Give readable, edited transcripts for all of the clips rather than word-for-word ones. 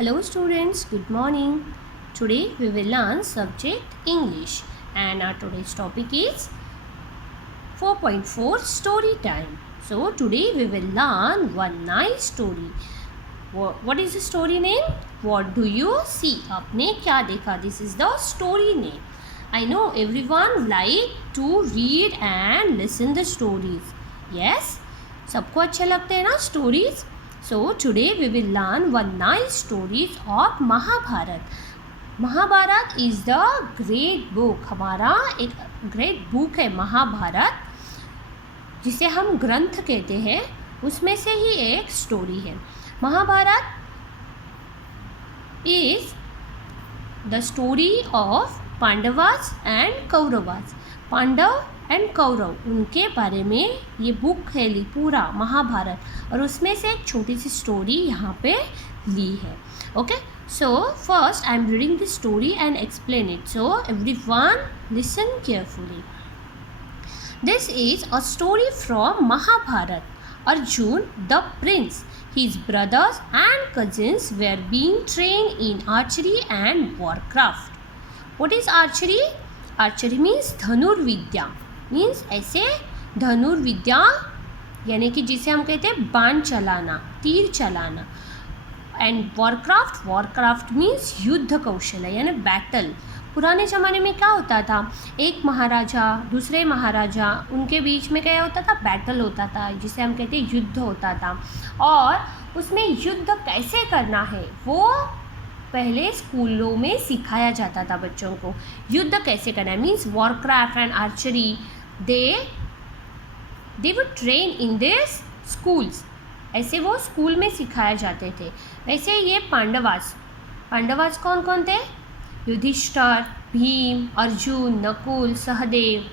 Hello students, good morning. Today we will learn subject English and our today's topic is 4.4 story time. So today we will learn one nice story. What is the story name? What do you see? आपने क्या देखा? This is the story name. I know everyone like to read and listen the stories. Yes? सबको अच्छे लगते हैं ना stories? So today we will learn one nice stories of Mahabharat. Mahabharat is the great book. हमारा एक great book है महाभारत, जिसे हम ग्रंथ कहते हैं. उसमें से ही एक स्टोरी है. Mahabharata is the story of Pandavas and Kauravas. Pandava and Kaurava, उनके बारे में ये बुक है ली पूरा महाभारत, और उसमें से एक छोटी सी स्टोरी यहाँ पे ली है. Okay, so first I am reading the story and explain it, so everyone listen carefully. This is a story from Mahabharata. Arjun the prince, his brothers and cousins were being trained in archery and warcraft. What is archery? Archery means धनुर्विद्या. Means ऐसे धनुर्विद्या यानी कि जिसे हम कहते हैं बाण चलाना, तीर चलाना. एंड वॉरक्राफ्ट मीन्स युद्ध कौशल यानी बैटल. पुराने ज़माने में क्या होता था, एक महाराजा दूसरे महाराजा, उनके बीच में क्या होता था, बैटल होता था, जिसे हम कहते हैं युद्ध होता था. और उसमें युद्ध कैसे करना है वो पहले स्कूलों में सिखाया जाता था बच्चों को. युद्ध कैसे करना है means Warcraft and archery they would train in this schools. ऐसे वो स्कूल में सिखाए जाते थे. वैसे ये पांडवास कौन कौन थे? युधिष्ठिर, भीम, अर्जुन, नकुल, सहदेव,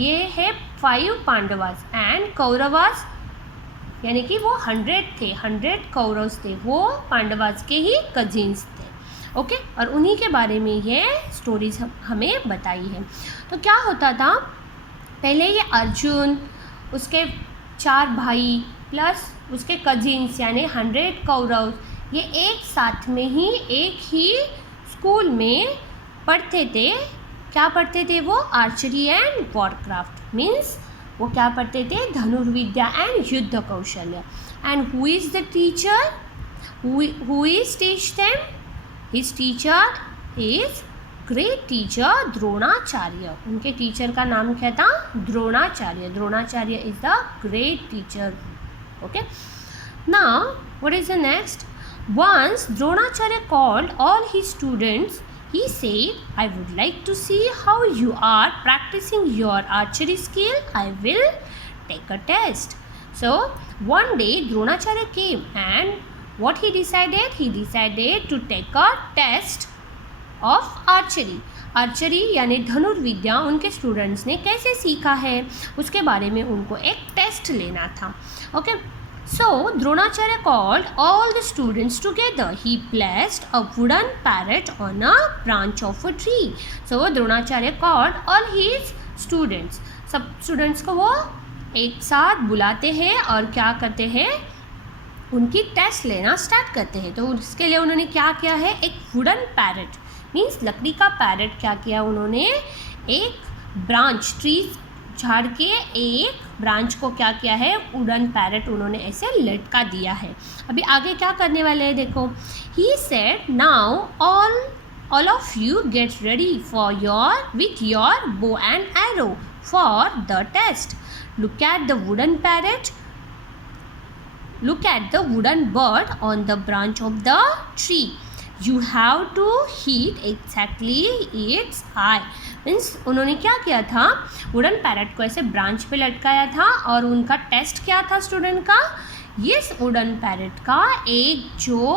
ये है 5 पांडवास. एंड कौरवास यानी कि वो 100 थे, 100 कौरव्स थे, वो पांडवास के ही कजिन्स थे. ओके, और उन्हीं के बारे में ये स्टोरीज हमें बताई है. तो क्या होता था, पहले ये अर्जुन, उसके 4 भाई प्लस उसके कजिन्स यानी 100 कौरव, ये एक साथ में ही एक ही स्कूल में पढ़ते थे. क्या पढ़ते थे वो? Archery and Warcraft. मीन्स वो क्या पढ़ते थे? धनुर्विद्या एंड युद्ध कौशल्य. And who is the teacher? Who is teach them? His teacher is great teacher Dronacharya. उनके टीचर का नाम क्या था? Dronacharya. Dronacharya is the great teacher. Okay, now what is the next? Once Dronacharya called all his students. He said, I would like to see how you are practicing your archery skill. I will take a test. So one day Dronacharya came, and what he decided? He decided to take a test of archery. Archery यानी धनुर्विद्या उनके students ने कैसे सीखा है उसके बारे में उनको एक टेस्ट लेना था. Okay, so Dronacharya called all the students together. He placed a wooden parrot on a branch of a tree. So Dronacharya called all his students. सब स्टूडेंट्स को वो एक साथ बुलाते हैं और क्या करते हैं, उनकी टेस्ट लेना स्टार्ट करते हैं. तो उसके लिए उन्होंने क्या किया है, एक वुडन पैरेट मीन्स लकड़ी का पैरेट क्या किया उन्होंने, एक ब्रांच ट्री झाड़ के एक ब्रांच को क्या किया है, वुडन पैरेट उन्होंने ऐसे लटका दिया है. अभी आगे क्या करने वाले हैं देखो. He said now all of you get ready for your with your bow and arrow for the test. Look at the wooden parrot, look at the wooden bird on the branch of the tree. You have to hit exactly its eye. Means उन्होंने क्या किया था, wooden parrot को ऐसे branch पे लटकाया था, और उनका टेस्ट क्या था स्टूडेंट का, ये वुडन पैरेट का एक जो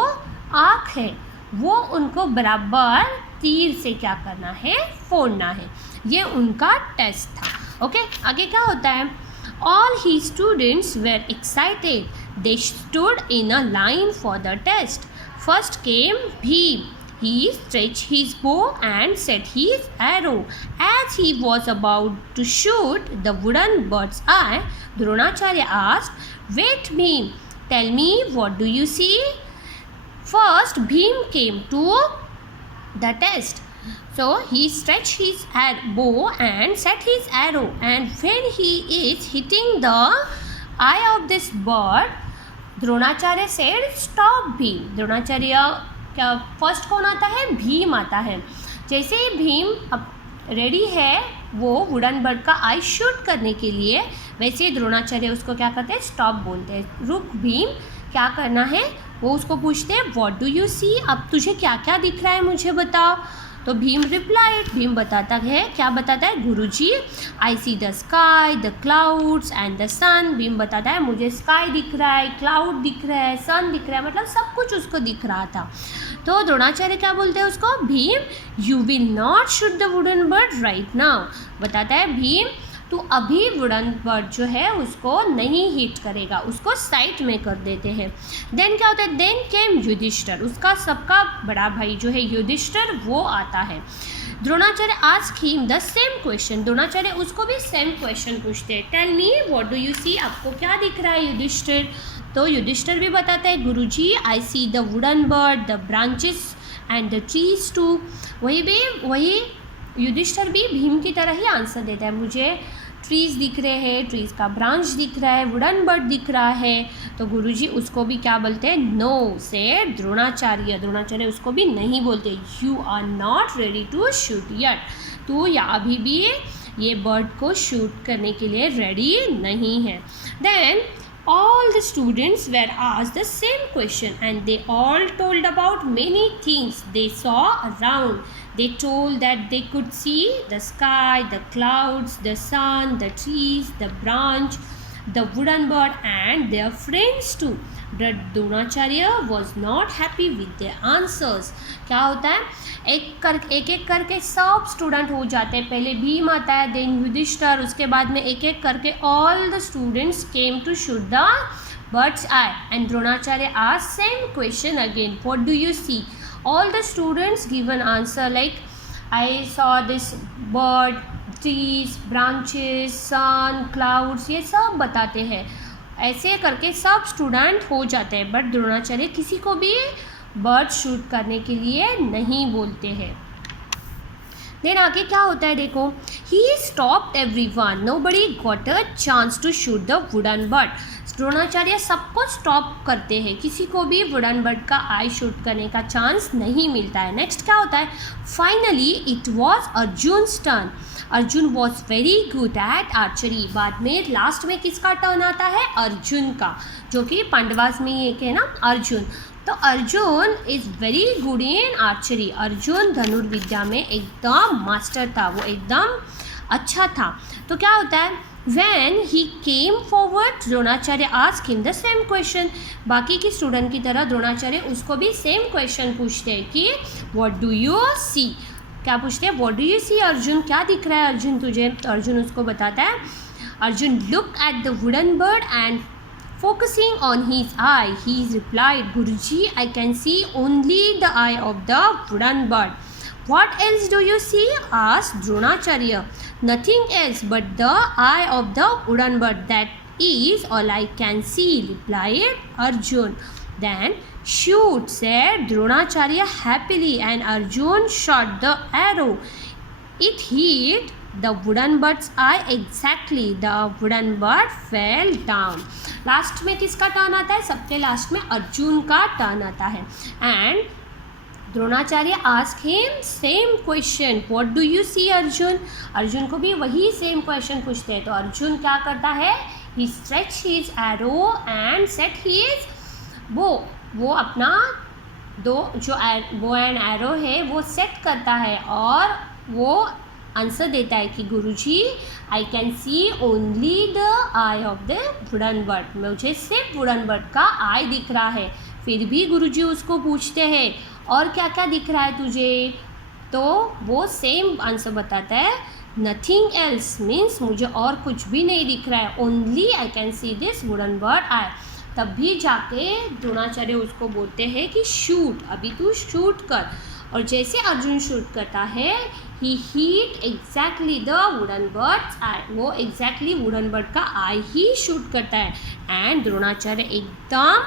आँख है वो उनको बराबर तीर से क्या करना है, फोड़ना है. ये उनका टेस्ट था. ओके, आगे क्या होता है. All his students were excited. They stood in a line for the test. First came Bhim. He stretched his bow and set his arrow. As he was about to shoot the wooden bird's eye, Dronacharya asked, "Wait, Bhim, tell me, what do you see?" First, Bhim came to the test. So he stretched his bow and set his arrow, and when he is hitting the eye of this bird, Dronacharya said, "Stop Bhim." Dronacharya क्या first कौन आता है? भीम आता है. जैसे ही भीम अब ready है वो वुडन बर्ड का आई शूट करने के लिए, वैसे ही द्रोणाचार्य उसको क्या करते हैं? स्टॉप बोलते हैं. रुक भीम, क्या करना है? वो उसको पूछते हैं, व्हाट डू यू सी? अब तुझे क्या क्या दिख रहा है मुझे बताओ. तो भीम रिप्लाइड, भीम बताता है, क्या बताता है? गुरुजी, I see the sky, the clouds and the sun. Bhim बताता है मुझे स्काई दिख रहा है, क्लाउड दिख रहा है, सन दिख रहा है, मतलब सब कुछ उसको दिख रहा था. तो द्रोणाचार्य क्या बोलते हैं उसको? Bhim, you will not shoot the wooden bird right now. बताता है भीम, तो अभी वुडन बर्ड जो है उसको नहीं हिट करेगा, उसको साइड में कर देते हैं. देन क्या होता है? देन केम युधिष्ठिर, उसका सबका बड़ा भाई जो है युधिष्ठिर, वो आता है. Dronacharya ask him the same question. Dronacharya उसको भी सेम क्वेश्चन पूछते हैं. Tell me what do you see? आपको क्या दिख रहा है युधिष्ठिर? तो युधिष्ठिर भी बताता है, गुरुजी, I see the wooden bird, the branches and the trees too. वही युधिष्ठिर भी भीम की तरह ही आंसर देता है, मुझे ट्रीज़ दिख रहे हैं, ट्रीज़ का ब्रांच दिख रहा है, वुडन बर्ड दिख रहा है. तो गुरुजी उसको भी क्या बोलते हैं? नो से द्रोणाचार्य. द्रोणाचार्य उसको भी नहीं बोलते. You are not ready to shoot yet. तो या अभी भी ये बर्ड को शूट करने के लिए रेडी नहीं है. Then all the students were asked the same question, and they all told about many things they saw around. They told that they could see the sky, the clouds, the sun, the trees, the branch, the wooden bird, and their friends too. But Dronacharya was not happy with their answers. क्या होता है? एक एक करके सब student हो जाते हैं. पहले भीम आता है, देन युधिष्ठिर, उसके बाद में एक एक करके all the students came to shoot the bird's eye, and Dronacharya asked same question again, what do you see? All the students give an answer like, I saw this bird, trees, branches, sun, clouds, ये सब बताते हैं. ऐसे करके सब student हो जाते हैं. बट द्रोणाचार्य किसी को भी बर्ड शूट करने के लिए नहीं बोलते हैं. देन आगे क्या होता है देखो, he stopped everyone, nobody got a chance to shoot the wooden bird. Dronacharya सबको स्टॉप करते हैं, किसी को भी वुडन बर्ड का आई शूट करने का चांस नहीं मिलता है. नेक्स्ट क्या होता है? Finally it was Arjun's turn. Arjun was very good at archery. बाद में लास्ट में किसका टर्न आता है? अर्जुन का, जो कि पांडवास में एक है ना, अर्जुन. तो Arjun is very good in archery. Arjun धनुर्विद्या में एकदम मास्टर था, वो एकदम अच्छा था. तो क्या होता है? When he came forward, Dronacharya asked him the same question. बाकी की स्टूडेंट की तरह द्रोणाचार्य उसको भी सेम क्वेश्चन पूछते हैं कि what do you see? क्या पूछते हैं? what do you see? Arjun, क्या दिख रहा है अर्जुन तुझे? तो अर्जुन उसको बताता है. Arjun looked at the wooden bird and focusing on his eye, he replied, Guruji, I can see only the eye of the wooden bird. What else do you see? asked Dronacharya. Nothing else but the eye of the wooden bird. That is all I can see, replied Arjun. Then shoot, said Dronacharya happily, and Arjun shot the arrow. It hit the wooden bird's eye exactly. The wooden bird fell down. Last में किसका turn आता है? सबसे last में अर्जुन का turn आता है. And Dronacharya ask him same question, what do you see Arjun? Arjun को भी वही सेम क्वेश्चन पूछते हैं. तो अर्जुन क्या करता है? He stretch his arrow and set his bow. वो अपना दो जो बो एंड एरो है वो सेट करता है और वो आंसर देता है कि गुरुजी, I can see only the eye of the wooden bird. मुझे सिर्फ वुडन बर्ड का आई दिख रहा है. फिर भी गुरुजी उसको पूछते हैं और क्या क्या दिख रहा है तुझे? तो वो सेम आंसर बताता है, नथिंग एल्स, मीन्स मुझे और कुछ भी नहीं दिख रहा है, only I can see this wooden bird eye. तब भी जाके द्रोणाचार्य उसको बोलते हैं कि शूट, अभी तू शूट कर. और जैसे अर्जुन शूट करता है, he hit exactly the wooden bird eye. वो एग्जैक्टली वुडन बर्ड का आई ही शूट करता है. एंड द्रोणाचार्य एकदम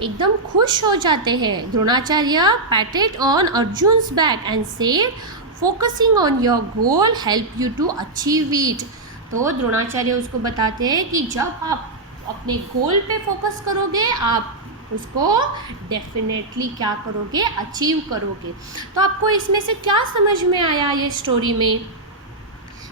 एकदम खुश हो जाते हैं। Dronacharya patted on Arjun's back and said, focusing on your goal help you to achieve it. तो द्रोणाचार्य उसको बताते हैं कि जब आप अपने गोल पे फोकस करोगे, आप उसको डेफिनेटली क्या करोगे, अचीव करोगे। तो आपको इसमें से क्या समझ में आया ये स्टोरी में?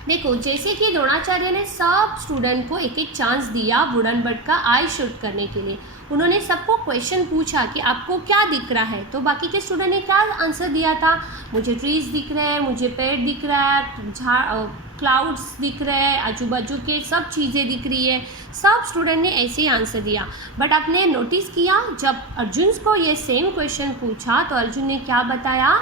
देखो, जैसे कि द्रोणाचार्य ने सब स्टूडेंट को एक एक चांस दिया वुडन बर्ड का आई शूट करने के लिए। उन्होंने सबको क्वेश्चन पूछा कि आपको क्या दिख रहा है, तो बाकी के स्टूडेंट ने क्या आंसर दिया था? मुझे ट्रीज दिख रहे हैं, मुझे पेड़ दिख रहा है, क्लाउड्स दिख रहे हैं, आजू बाजू के सब चीज़ें दिख रही है। सब स्टूडेंट ने ऐसे ही आंसर दिया। बट आपने नोटिस किया, जब अर्जुन को ये सेम क्वेश्चन पूछा तो अर्जुन ने क्या बताया?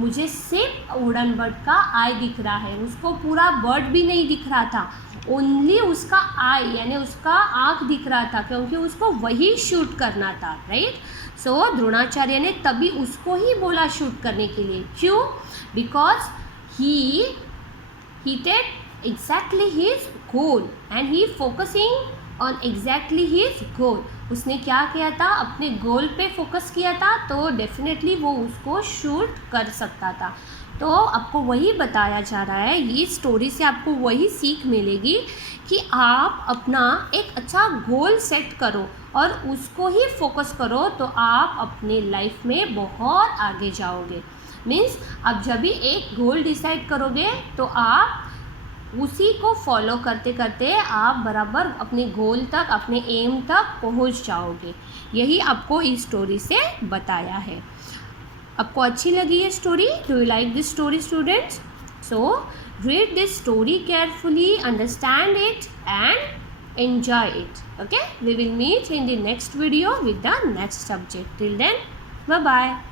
मुझे सिर्फ वुडन बर्ड का आई दिख रहा है। उसको पूरा बर्ड भी नहीं दिख रहा था, ओनली उसका आई यानी उसका आँख दिख रहा था, क्योंकि उसको वही शूट करना था, राइट। सो द्रोणाचार्य ने तभी उसको ही बोला शूट करने के लिए। क्यों? Because he did exactly his goal and he focusing on exactly his goal। उसने क्या किया था? अपने गोल पे फोकस किया था, तो डेफिनेटली वो उसको शूट कर सकता था। तो आपको वही बताया जा रहा है, ये स्टोरी से आपको वही सीख मिलेगी कि आप अपना एक अच्छा गोल सेट करो और उसको ही फोकस करो, तो आप अपने लाइफ में बहुत आगे जाओगे। मीन्स आप जब भी एक गोल डिसाइड करोगे तो आप उसी को फॉलो करते करते आप बराबर अपने गोल तक, अपने एम तक पहुंच जाओगे। यही आपको इस स्टोरी से बताया है। आपको अच्छी लगी ये story? Do you like this story students? So read this story carefully, understand it and enjoy it. Okay, we will meet in the next video with the next subject. Till then, bye bye.